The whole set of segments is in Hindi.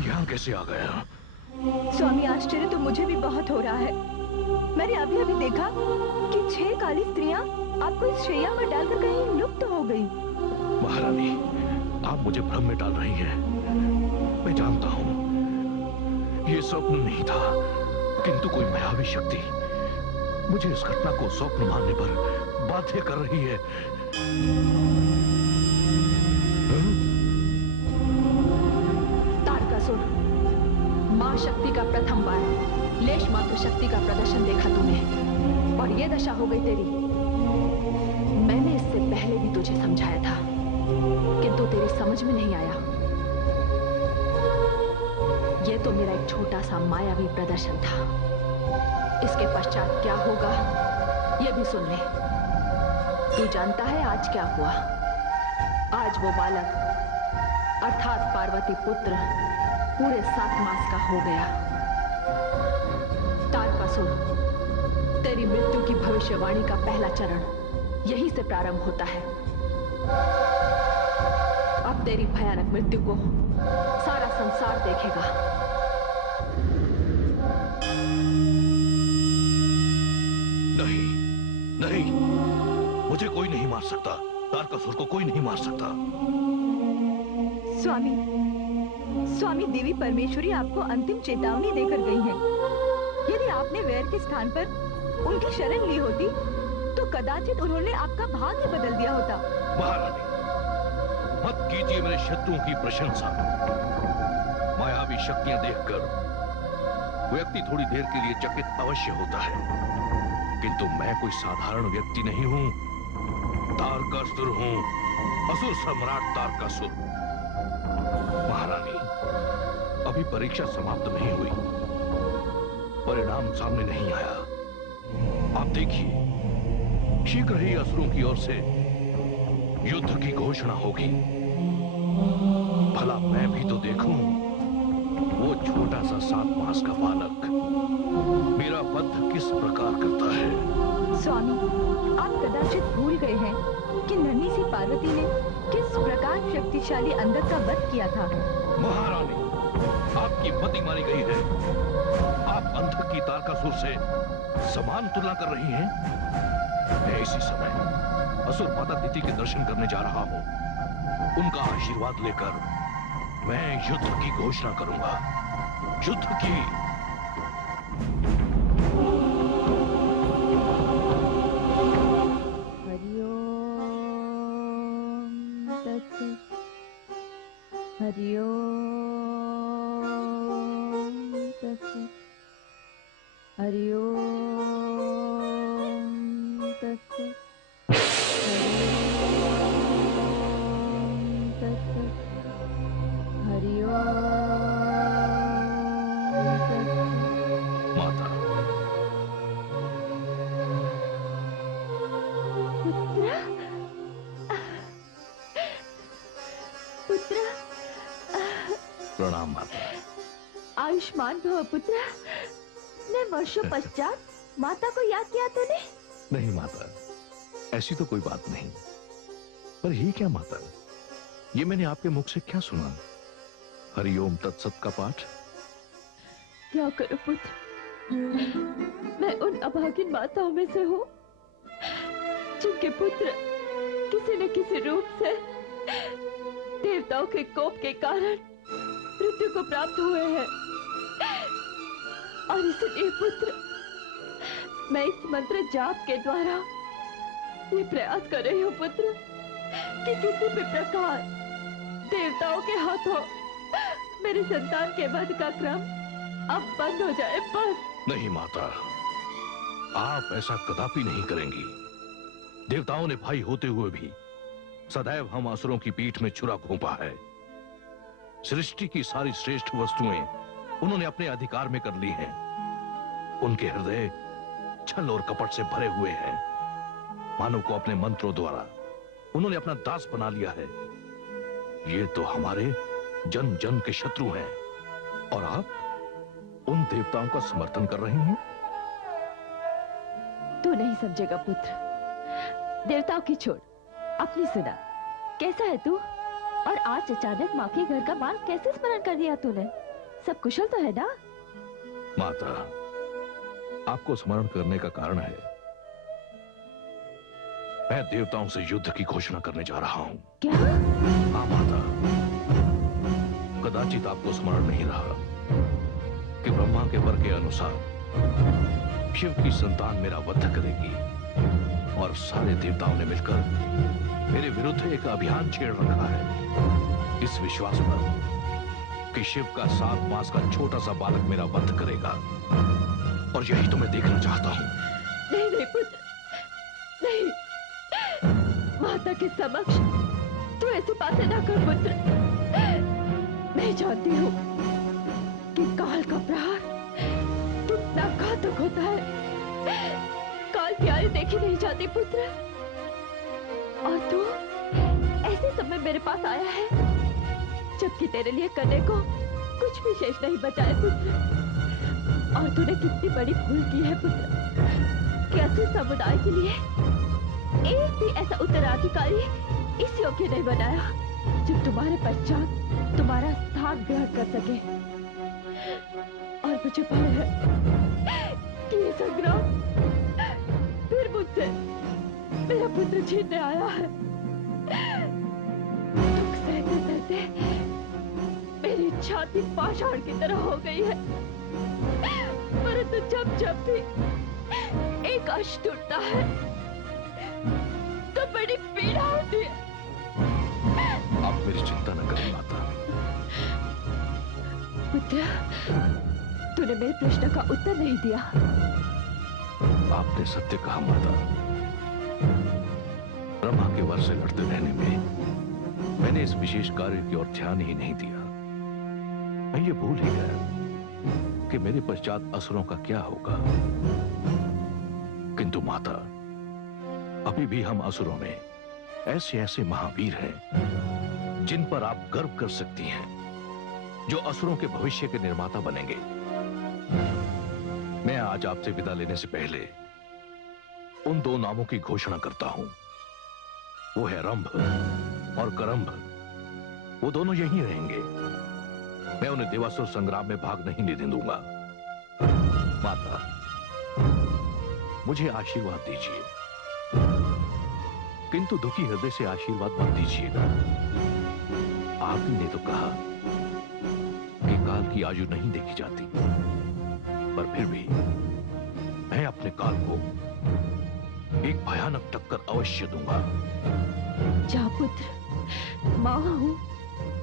यहाँ कैसे आ गया? स्वामी, आश्चर्य तो मुझे भी बहुत हो रहा है। मैंने अभी अभी देखा कि 6 काली स्त्रियां आपको इस शैया में डालकर कहीं लुप्त हो गई। महारानी, आप मुझे भ्रम में डाल रही हैं। मैं जानता हूँ ये स्वप्न नहीं था, किंतु कोई मायावी शक्ति मुझे इस घटना को स्वप्न मानने पर बाध्य कर रही है। तारकासुर, मां शक्ति का प्रथम बार लेश मात्र शक्ति का प्रदर्शन देखा तूने और ये दशा हो गई तेरी। मैंने इससे पहले भी तुझे समझाया था, किंतु तेरी समझ में नहीं आया। ये तो मेरा एक छोटा सा मायावी प्रदर्शन था। इसके पश्चात क्या होगा ये भी सुन ले। तू जानता है आज क्या हुआ? आज वो बालक अर्थात पार्वती पुत्र पूरे 7 मास का हो गया। तारकासुर, तेरी मृत्यु की भविष्यवाणी का पहला चरण यहीं से प्रारंभ होता है। अब तेरी भयानक मृत्यु को सारा संसार देखेगा। नहीं, नहीं, मुझे कोई नहीं मार सकता। तारकासुर को कोई नहीं मार सकता। स्वामी, देवी परमेश्वरी आपको अंतिम चेतावनी देकर गई हैं। यदि आपने वैर के स्थान पर उनकी शरण ली होती तो कदाचित उन्होंने आपका भाग्य बदल दिया होता। महारानी, मत कीजिए मेरे शत्रुओं की प्रशंसा। मायावी शक्तियां देखकर व्यक्ति थोड़ी देर के लिए चकित अवश्य होता है, किंतु मैं कोई साधारण व्यक्ति नहीं हूं। तारकासुर हूं, असुर सम्राट तारकासुर। महारानी, अभी परीक्षा समाप्त नहीं हुई, परिणाम सामने नहीं आया। आप देखिए, शीघ्र ही असुरों की ओर से युद्ध की घोषणा होगी। भला मैं भी तो देखूं, वो छोटा सा 7 मास का बालक मेरा वध किस प्रकार करता है। स्वामी, आप कदाचित भूल गए हैं कि नन्ही सी पार्वती ने किस प्रकार शक्तिशाली अंधक का वध किया था। महारानी, आपकी मति मारी गई है। आप अंधक की तारकासुर से समान तुलना कर रही हैं। मैं इसी समय असुर माता दिति के दर्शन करने जा रहा हूं। उनका आशीर्वाद लेकर मैं युद्ध की घोषणा करूंगा। युद्ध की। हरिओम तत्सत्, हरिओम तत्सत्, हरिओम तत्सत्, हरिओम तत्सत्। माता, पुत्र, प्रणाम माता। आयुष्मान भव पुत्र। ने वर्षों पश्चात माता को याद किया तूने? नहीं माता, ऐसी तो कोई बात नहीं। पर ये क्या माता, ये मैंने आपके मुख से क्या सुना? हरिओम तत्सत का पाठ? क्या करूं पुत्र, मैं उन अभागिन माताओं में से हूँ जिनके पुत्र किसी न किसी रूप से देवताओं के कोप के कारण मृत्यु को प्राप्त हुए हैं। और इसलिए पुत्र, मैं इस मंत्र जाप के द्वारा ये प्रयास कर रही हूँ पुत्र कि किसी भी प्रकार देवताओं के हाथों मेरे संतान के वध का क्रम अब बंद हो जाए, बस। नहीं माता, आप ऐसा कदापि नहीं करेंगी। देवताओं ने भाई होते हुए भी सदैव हम असुरों की पीठ में छुरा घोंपा है। सृष्टि की सारी श्रेष्ठ वस्तुएं उन्होंने अपने अधिकार में कर ली हैं। उनके हृदय छल और कपट से भरे हुए हैं। मानव को अपने मंत्रों द्वारा उन्होंने अपना दास बना लिया है। ये तो हमारे जन जन के शत्रु हैं, और आप उन देवताओं का समर्थन कर रही हैं। तू नहीं समझेगा पुत्र, देवताओं की छोड़, अपनी सुना। कैसा है तू? और आज अचानक माँ के घर का मार्ग कैसे स्मरण कर दिया तूने? सब कुशल तो है ना? माता, आपको स्मरण करने का कारण है मैं देवताओं से युद्ध की घोषणा करने जा रहा हूं। क्या? हाँ माता, कदाचित आपको स्मरण नहीं रहा कि ब्रह्मा के वर के अनुसार शिव की संतान मेरा वध करेगी और सारे देवताओं ने मिलकर मेरे विरुद्ध एक अभियान छेड़ रखा है, इस विश्वास पर कि शिव का 7 मास का छोटा सा बालक मेरा वध करेगा। और यही तो मैं देखना चाहता हूं। नहीं नहीं पुत्र, नहीं। माता के समक्ष तू ऐसी बातें ना कर पुत्र। मैं जानती हूँ कि काल का प्रहार कितना घातक होता है। काल की आयु देखी नहीं जाती पुत्र। और तू ऐसे समय मेरे पास आया है जबकि तेरे लिए करने को कुछ भी शेष नहीं बचा है पुत्र। और तूने कितनी बड़ी भूल की है पुत्र कि असुर समुदाय के लिए एक भी ऐसा उत्तराधिकारी इस योग्य नहीं बनाया जो तुम्हारे पश्चात तुम्हारा स्थान ग्रहण कर सके। और मुझे भय है कि ये संग्राम फिर मुझसे मेरा पुत्र छीनने आया है। दुख सहते सहते मेरी छाती पाषाण की तरह हो गई है, परंतु जब जब भी एक अंश टूटता है तो बड़ी पीड़ा होती है। आप मेरी चिंता न करें माता। पुत्र, तूने मेरे प्रश्न का उत्तर नहीं दिया। आपने सत्य कहा माता। ब्रह्मा के वर से लड़ते रहने में मैंने इस विशेष कार्य की ओर ध्यान ही नहीं दिया। मैं ये भूल ही गया कि मेरे पश्चात असुरों का क्या होगा। किंतु माता, अभी भी हम असुरों में ऐसे ऐसे महावीर हैं जिन पर आप गर्व कर सकती हैं, जो असुरों के भविष्य के निर्माता बनेंगे। मैं आज आपसे विदा लेने से पहले उन 2 नामों की घोषणा करता हूं। वो है रंभ और करंभ। वो दोनों यहीं रहेंगे। मैं उन्हें देवासुर संग्राम में भाग नहीं लेने दूंगा। माता, मुझे आशीर्वाद दीजिए, किंतु दुखी हृदय से आशीर्वाद मत दीजिएगा। आप ही ने तो कहा कि काल की आयु नहीं देखी जाती, पर फिर भी मैं अपने काल को एक भयानक टक्कर अवश्य दूंगा। जा पुत्र, मां हूं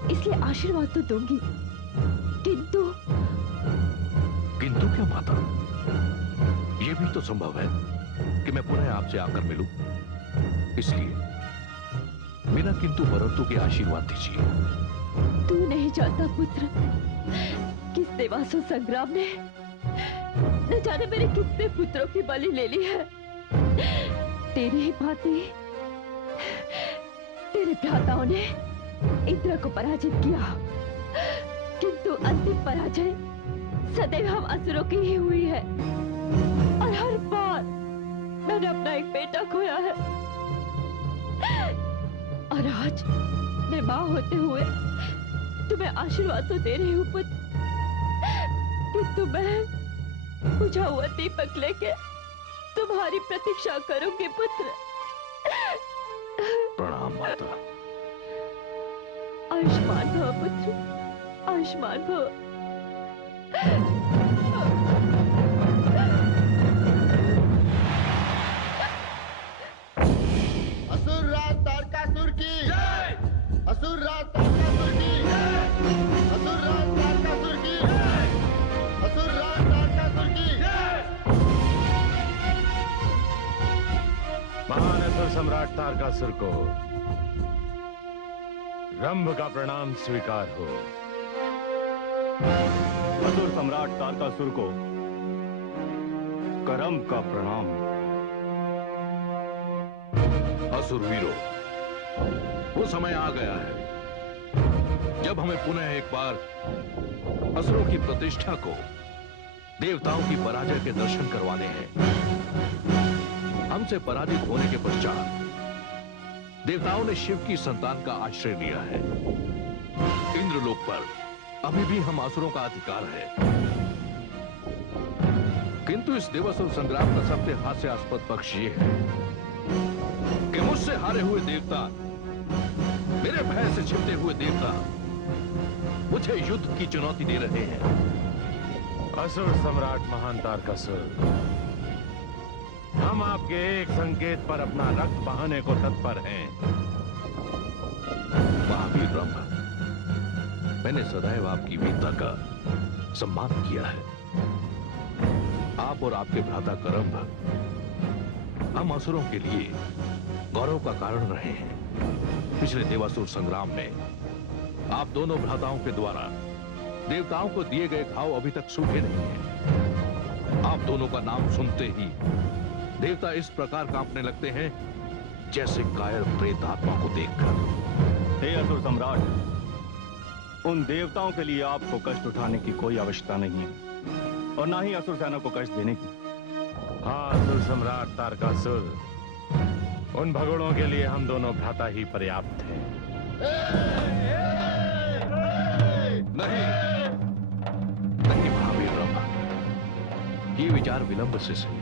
इसलिए आशीर्वाद तो दूंगी, किंतु क्या माता? यह भी तो संभव है कि मैं पुनः आपसे आकर मिलूं। इसलिए बिना किंतु परंतु के आशीर्वाद दीजिए। तू नहीं जानता पुत्र, किस देवासुर संग्राम ने न जाने मेरे कितने पुत्रों की बलि ले ली है। तेरी ही भांति तेरे भ्राताओं ने इंद्र को पराजित किया, किंतु अंतिम पराजय सदैव हम असुरों की ही हुई है। और हर बार मैंने अपना एक बेटा खोया है। और आज मैं मां होते हुए तुम्हें आशीर्वाद तो दे रही हूं पुत्र, किंतु मैं बुझा हुआ दीपक लेके तुम्हारी प्रतीक्षा करूंगी पुत्र। प्रणाम माता। आयुष्मान भव पुत्र, आयुष्मान भव। असुर राज तारकासुर की जय। असुर राज तारकासुर की जय। असुर राज तारकासुर की जय। असुर राज तारकासुर की जय। महान असुर सम्राट तारकासुर को रंभ का प्रणाम स्वीकार हो। असुर सम्राट तारकासुर को करम का प्रणाम। असुर वीरों, वो समय आ गया है जब हमें पुनः एक बार असुरों की प्रतिष्ठा को देवताओं की पराजय के दर्शन करवाने हैं। हमसे पराजित होने के पश्चात देवताओं ने शिव की संतान का आश्रय लिया है। इंद्रलोक पर अभी भी हम असुरों का अधिकार है, किंतु इस देवासुर संग्राम का सबसे हास्यास्पद पक्ष ये है कि मुझसे हारे हुए देवता, मेरे भय से छिपते हुए देवता मुझे युद्ध की चुनौती दे रहे हैं। असुर सम्राट महान तारकासुर, हम आपके एक संकेत पर अपना रक्त बहाने को तत्पर हैं। महावीर ब्रह्म, मैंने सदैव आपकी वीरता का सम्मान किया है। आप और आपके भ्राता करम्भ हम असुरों के लिए गौरव का कारण रहे हैं। पिछले देवासुर संग्राम में आप दोनों भ्राताओं के द्वारा देवताओं को दिए गए घाव अभी तक सूखे नहीं हैं। आप दोनों का नाम सुनते ही देवता इस प्रकार कांपने लगते हैं जैसे कायर प्रेत आत्मा को देखकर। हे असुर सम्राट, उन देवताओं के लिए आपको कष्ट उठाने की कोई आवश्यकता नहीं है और ना ही असुर सेना को कष्ट देने की। हाँ असुर सम्राट तारकासुर, उन भगोड़ों के लिए हम दोनों भ्राता ही पर्याप्त हैं। नहीं नहीं महावीर ब्रह्मा, ये विचार विलंब से सही,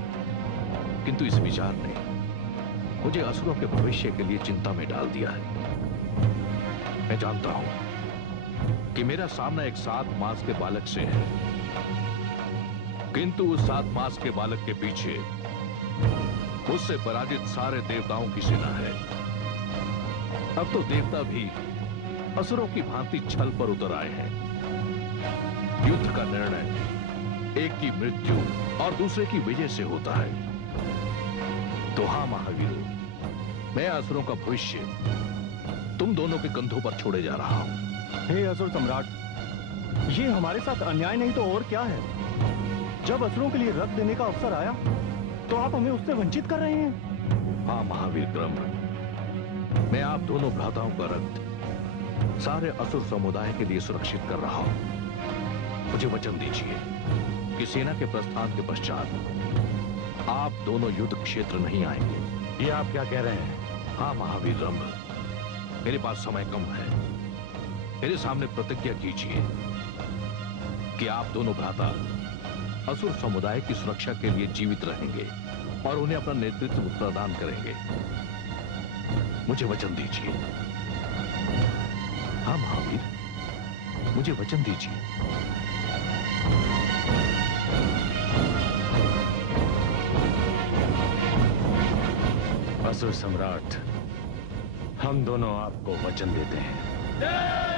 किंतु इस विचार ने मुझे असुरों के भविष्य के लिए चिंता में डाल दिया है। मैं जानता हूं कि मेरा सामना एक 7 मास के बालक से है, किंतु उस 7 मास के बालक के पीछे मुझसे पराजित सारे देवताओं की सेना है। अब तो देवता भी असुरों की भांति छल पर उतर आए हैं। युद्ध का निर्णय एक की मृत्यु और दूसरे की विजय से होता है। तो हां महावीरों, मैं असुरों का भविष्य तुम दोनों के कंधों पर छोड़े जा रहा हूं। हे असुर सम्राट, ये हमारे साथ अन्याय नहीं तो और क्या है? जब असुरों के लिए रक्त देने का अवसर आया तो आप हमें उससे वंचित कर रहे हैं। हाँ महावीर क्रम, मैं आप दोनों भ्राताओं का रक्त सारे असुर समुदाय के लिए सुरक्षित कर रहा हूं। मुझे वचन दीजिए कि सेना के प्रस्थान के पश्चात आप दोनों युद्ध क्षेत्र नहीं आएंगे। ये आप क्या कह रहे हैं? हाँ महावीर रंभ, मेरे पास समय कम है। मेरे सामने प्रतिज्ञा कीजिए कि आप दोनों भ्राता असुर समुदाय की सुरक्षा के लिए जीवित रहेंगे और उन्हें अपना नेतृत्व प्रदान करेंगे। मुझे वचन दीजिए। हाँ महावीर, मुझे वचन दीजिए। असुर सम्राट, हम दोनों आपको वचन देते हैं।